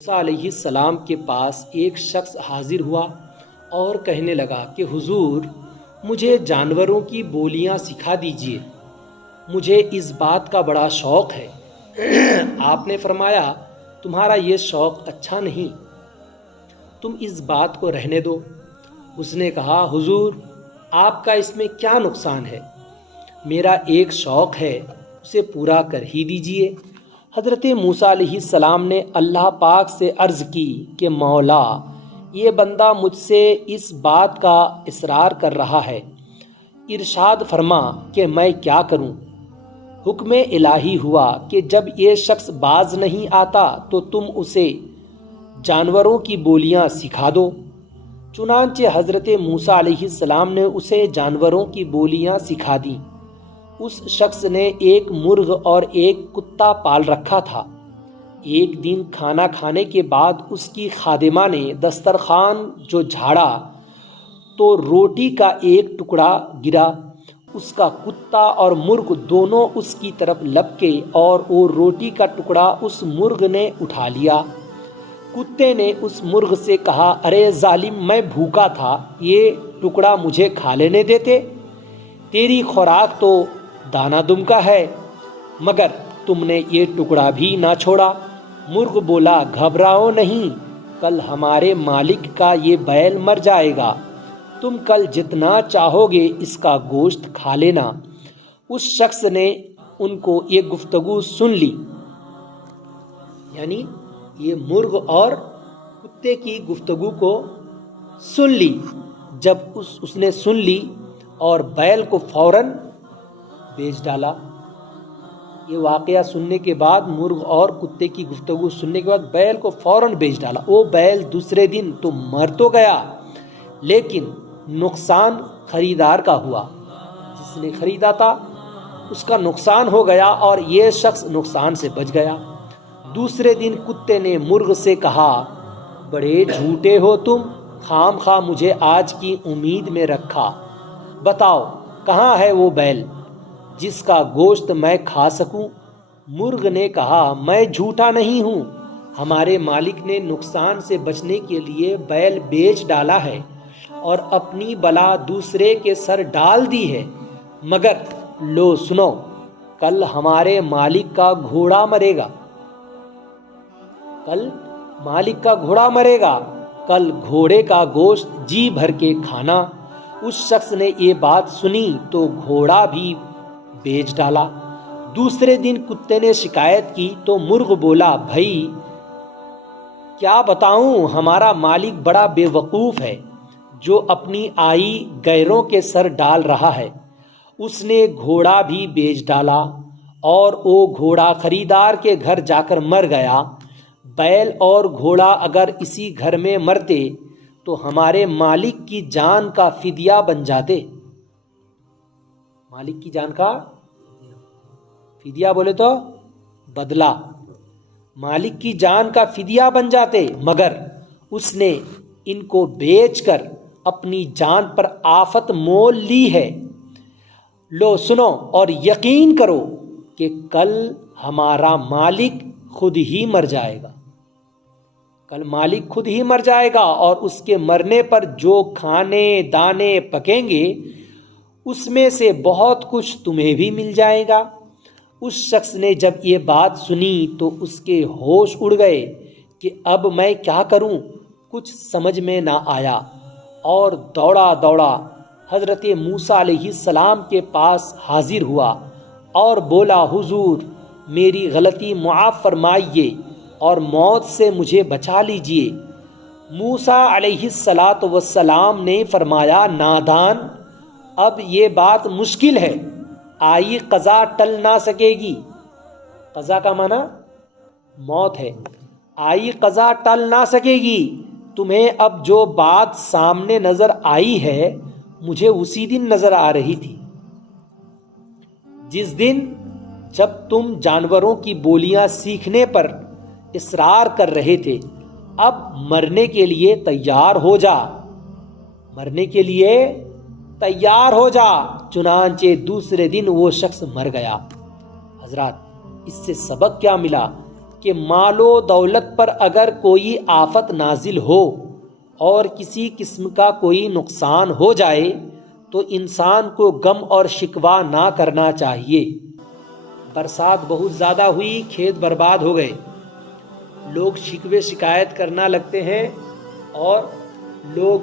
موسیٰ علیہ السلام کے پاس ایک شخص حاضر ہوا اور کہنے لگا کہ حضور مجھے جانوروں کی بولیاں سکھا دیجئے، مجھے اس بات کا بڑا شوق ہے۔ آپ نے فرمایا تمہارا یہ شوق اچھا نہیں، تم اس بات کو رہنے دو۔ اس نے کہا حضور آپ کا اس میں کیا نقصان ہے، میرا ایک شوق ہے، اسے پورا کر ہی دیجئے۔ حضرت موسیٰ علیہ السلام نے اللہ پاک سے عرض کی کہ مولا یہ بندہ مجھ سے اس بات کا اصرار کر رہا ہے، ارشاد فرما کہ میں کیا کروں۔ حکم الہی ہوا کہ جب یہ شخص باز نہیں آتا تو تم اسے جانوروں کی بولیاں سکھا دو۔ چنانچہ حضرت موسیٰ علیہ السلام نے اسے جانوروں کی بولیاں سکھا دیں۔ اس شخص نے ایک مرغ اور ایک کتا پال رکھا تھا۔ ایک دن کھانا کھانے کے بعد اس کی خادمہ نے دسترخوان جو جھاڑا تو روٹی کا ایک ٹکڑا گرا۔ اس کا کتا اور مرغ دونوں اس کی طرف لپکے اور وہ روٹی کا ٹکڑا اس مرغ نے اٹھا لیا۔ کتے نے اس مرغ سے کہا ارے ظالم، میں بھوکا تھا، یہ ٹکڑا مجھے کھا لینے دیتے، تیری خوراک تو دانہ دم کا ہے، مگر تم نے یہ ٹکڑا بھی نہ چھوڑا۔ مرغ بولا گھبراؤ نہیں، کل ہمارے مالک کا یہ بیل مر جائے گا، تم کل جتنا چاہو گے اس کا گوشت کھا لینا۔ اس شخص نے ان کو یہ گفتگو سن لی، یعنی یہ مرغ اور کتے کی گفتگو کو سن لی۔ جب اس نے سن لی اور بیل کو فوراً بیچ ڈالا۔ یہ واقعہ سننے کے بعد مرغ اور کتے کی گفتگو سننے کے بعد بیل کو فوراً بیچ ڈالا۔ وہ بیل دوسرے دن تو مر تو گیا لیکن نقصان خریدار کا ہوا، جس نے خریدا تھا اس کا نقصان ہو گیا اور یہ شخص نقصان سے بچ گیا۔ دوسرے دن کتے نے مرغ سے کہا بڑے جھوٹے ہو تم، خام خواہ مجھے آج کی امید میں رکھا، بتاؤ کہاں ہے وہ بیل جس کا گوشت میں کھا سکوں۔ مرغ نے کہا میں جھوٹا نہیں ہوں، ہمارے مالک نے نقصان سے بچنے کے لیے بیل بیچ ڈالا ہے اور اپنی بلا دوسرے کے سر ڈال دی ہے، مگر لو سنو، کل ہمارے مالک کا گھوڑا مرے گا، کل مالک کا گھوڑا مرے گا، کل گھوڑے کا گوشت جی بھر کے کھانا۔ اس شخص نے یہ بات سنی تو گھوڑا بھی بیچ ڈالا۔ دوسرے دن کتے نے شکایت کی تو مرغ بولا بھائی کیا بتاؤں، ہمارا مالک بڑا بے وقوف ہے جو اپنی آئی غیروں کے سر ڈال رہا ہے، اس نے گھوڑا بھی بیچ ڈالا اور وہ گھوڑا خریدار کے گھر جا کر مر گیا۔ بیل اور گھوڑا اگر اسی گھر میں مرتے تو ہمارے مالک کی جان کا فدیہ بن جاتے۔ مالک کی جان کا فدیہ بولے تو بدلہ، مالک کی جان کا فدیہ بن جاتے، مگر اس نے ان کو بیچ کر اپنی جان پر آفت مول لی ہے۔ لو سنو اور یقین کرو کہ کل ہمارا مالک خود ہی مر جائے گا، کل مالک خود ہی مر جائے گا اور اس کے مرنے پر جو کھانے دانے پکیں گے اس میں سے بہت کچھ تمہیں بھی مل جائے گا۔ اس شخص نے جب یہ بات سنی تو اس کے ہوش اڑ گئے کہ اب میں کیا کروں، کچھ سمجھ میں نہ آیا اور دوڑا دوڑا حضرت موسیٰ علیہ السلام کے پاس حاضر ہوا اور بولا حضور میری غلطی معاف فرمائیے اور موت سے مجھے بچا لیجئے۔ موسیٰ علیہ السلام نے فرمایا نادان، اب یہ بات مشکل ہے، آئی قضا ٹل نہ سکے گی۔ قضا کا معنی موت ہے، آئی قضا ٹل نہ سکے گی، تمہیں اب جو بات سامنے نظر آئی ہے مجھے اسی دن نظر آ رہی تھی، جس دن جب تم جانوروں کی بولیاں سیکھنے پر اصرار کر رہے تھے۔ اب مرنے کے لیے تیار ہو جا، مرنے کے لیے تیار ہو جا۔ چنانچہ دوسرے دن وہ شخص مر گیا۔ حضرات اس سے سبق کیا ملا کہ مال و دولت پر اگر کوئی آفت نازل ہو اور کسی قسم کا کوئی نقصان ہو جائے تو انسان کو غم اور شکوہ نہ کرنا چاہیے۔ برسات بہت زیادہ ہوئی، کھیت برباد ہو گئے، لوگ شکوے شکایت کرنا لگتے ہیں اور لوگ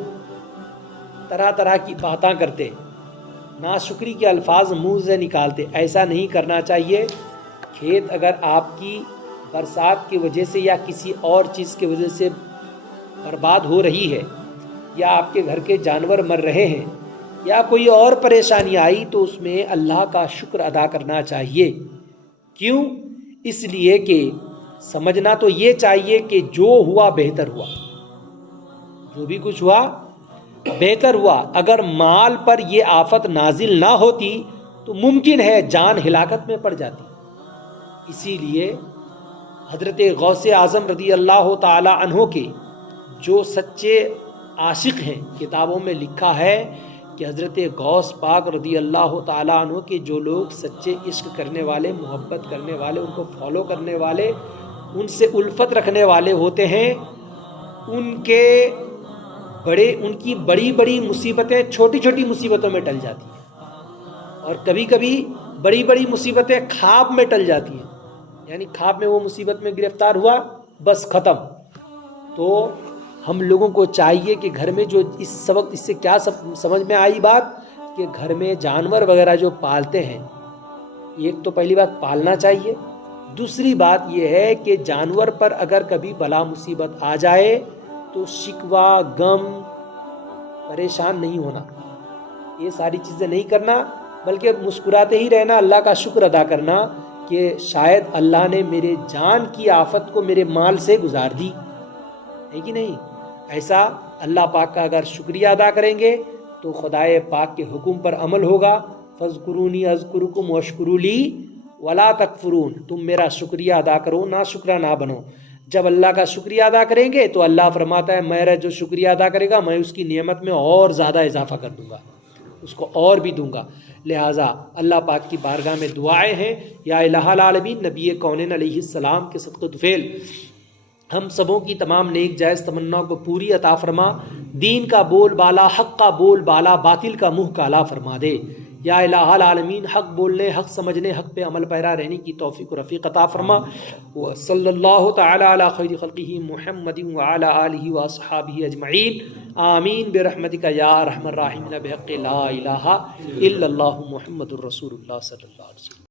طرح طرح کی باتیں کرتے، ناشکری کے الفاظ منہ سے نکالتے۔ ایسا نہیں کرنا چاہیے۔ کھیت اگر آپ کی برسات کی وجہ سے یا کسی اور چیز کی وجہ سے برباد ہو رہی ہے، یا آپ کے گھر کے جانور مر رہے ہیں، یا کوئی اور پریشانی آئی، تو اس میں اللہ کا شکر ادا کرنا چاہیے۔ کیوں؟ اس لیے کہ سمجھنا تو یہ چاہیے کہ جو ہوا بہتر ہوا، جو بھی کچھ ہوا بہتر ہوا۔ اگر مال پر یہ آفت نازل نہ ہوتی تو ممکن ہے جان ہلاکت میں پڑ جاتی۔ اسی لیے حضرت غوث اعظم رضی اللہ تعالی عنہ کے جو سچے عاشق ہیں، کتابوں میں لکھا ہے کہ حضرت غوث پاک رضی اللہ تعالی عنہ کے جو لوگ سچے عشق کرنے والے، محبت کرنے والے، ان کو فالو کرنے والے، ان سے الفت رکھنے والے ہوتے ہیں، ان کی بڑی بڑی مصیبتیں چھوٹی چھوٹی مصیبتوں میں ٹل جاتی ہیں، اور کبھی کبھی بڑی بڑی مصیبتیں خواب میں ٹل جاتی ہیں، یعنی خواب میں وہ مصیبت میں گرفتار ہوا، بس ختم۔ تو ہم لوگوں کو چاہیے کہ گھر میں جو اس وقت اس سے کیا سمجھ میں آئی بات کہ گھر میں جانور وغیرہ جو پالتے ہیں، ایک تو پہلی بات پالنا چاہیے، دوسری بات یہ ہے کہ جانور پر اگر کبھی بلا مصیبت آ جائے تو شکوہ، غم، پریشان نہیں ہونا، یہ ساری چیزیں نہیں کرنا، بلکہ مسکراتے ہی رہنا، اللہ کا شکر ادا کرنا کہ شاید اللہ نے میرے جان کی آفت کو میرے مال سے گزار دی ہے کہ نہیں۔ ایسا اللہ پاک کا اگر شکریہ ادا کریں گے تو خدائے پاک کے حکم پر عمل ہوگا۔ فاذکرونی اذکرکم واشکروا لی ولا تکفرون، تم میرا شکریہ ادا کرو، نا شکرہ نہ بنو۔ جب اللہ کا شکریہ ادا کریں گے تو اللہ فرماتا ہے میرا جو شکریہ ادا کرے گا میں اس کی نعمت میں اور زیادہ اضافہ کر دوں گا، اس کو اور بھی دوں گا۔ لہٰذا اللہ پاک کی بارگاہ میں دعائیں ہیں، یا الہ العالمین نبی کونین علیہ السلام کے صدقہ طفیل ہم سبوں کی تمام نیک جائز تمنا کو پوری عطا فرما، دین کا بول بالا، حق کا بول بالا، باطل کا منہ کالا فرما دے۔ یا الہ العالمین حق بولنے، حق سمجھنے، حق پہ عمل پیرا رہنے کی توفیق و رفیق عطا فرما۔ وصلی اللہ تعالی علی خیر خلقہ محمد وعلی آلہ واصحابہ اجمعین، آمین برحمتک یا ارحم الراحمین، بحق لا الہ الا اللہ محمد الرسول اللہ صلی اللہ علیہ وسلم۔